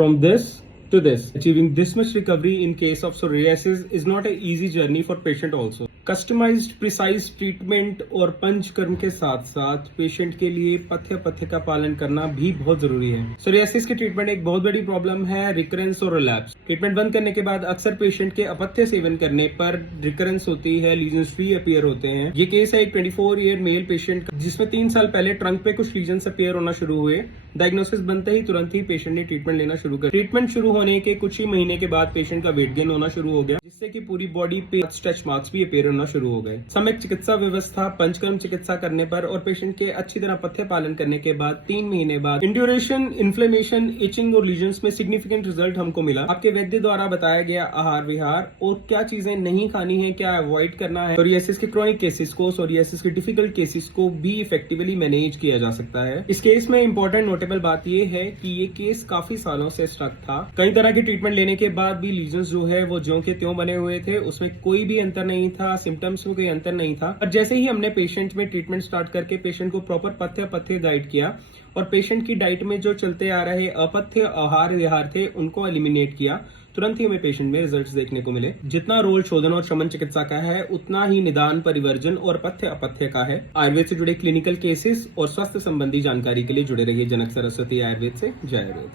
from this to this. Achieving this much recovery in case of psoriasis is not an easy journey for patient also. Customized, precise treatment और पंचकर्म के साथ साथ patient के लिए पथ्य का पालन करना भी बहुत जरूरी है। सोरियासिस की ट्रीटमेंट एक बहुत बड़ी प्रॉब्लम है, रिकरेंस और रिलैप्स। ट्रीटमेंट बंद करने के बाद अक्सर पेशेंट के अपथ्य सेवन करने पर रिकरेंस होती है, लीजन्स फ्री अपीयर होते हैं। ये केस है एक 24 ईयर मेल पेशेंट का, जिसमें 3 साल पहले ट्रंक पे कुछ लीजन्स अपीयर होना शुरू हुए। डायग्नोसिस बनते ही तुरंत ही पेशेंट ने ट्रीटमेंट लेना शुरू कर। ट्रीटमेंट शुरू होने के कुछ ही महीने के बाद पेशेंट का वेट गेन होना शुरू हो गया, जिससे कि पूरी बॉडी पे स्ट्रेच मार्क्स भी अपीयर होना शुरू हो गए। सम्यक चिकित्सा व्यवस्था, पंचकर्म चिकित्सा करने पर और पेशेंट के अच्छी तरह पथ्य पालन करने के बाद 3 महीने बाद इंड्यूरेशन, इन्फ्लेमेशन, इचिंग और लीजन्स में सिग्निफिकेंट रिजल्ट हमको मिला। आपके वैद्य द्वारा बताया गया आहार विहार और क्या चीजें नहीं खानी है, क्या अवॉइड करना है, सोरियासिस के क्रॉनिक केसेस को, सोरियासिस के डिफिकल्ट केसेस को भी इफेक्टिवली मैनेज किया जा सकता है। इस केस में इंपॉर्टेंट नोटेबल बात यह है कि ये केस काफी सालों से स्टक था। कई तरह की ट्रीटमेंट लेने के बाद भी लीजन्स जो है वो ज्यों के त्यों बने हुए थे, उसमें कोई भी अंतर नहीं था, सिम्टम्स में कोई अंतर नहीं था। और जैसे ही हमने पेशेंट में ट्रीटमेंट स्टार्ट करके पेशेंट को प्रॉपर पथ्य गाइड किया और पेशेंट की डाइट में जो चलते आ रहे अपथ्य आहार विहार थे उनको एलिमिनेट किया, तुरंत ही हमें पेशेंट में रिजल्ट्स देखने को मिले। जितना रोल शोधन और शमन चिकित्सा का है, उतना ही निदान, परिवर्जन और पथ्य अपथ्य का है। आयुर्वेद से जुड़े क्लिनिकल केसेस और स्वास्थ्य संबंधी जानकारी के लिए जुड़े रहिए जनक सरस्वती आयुर्वेद से। जय आयुर्वेद।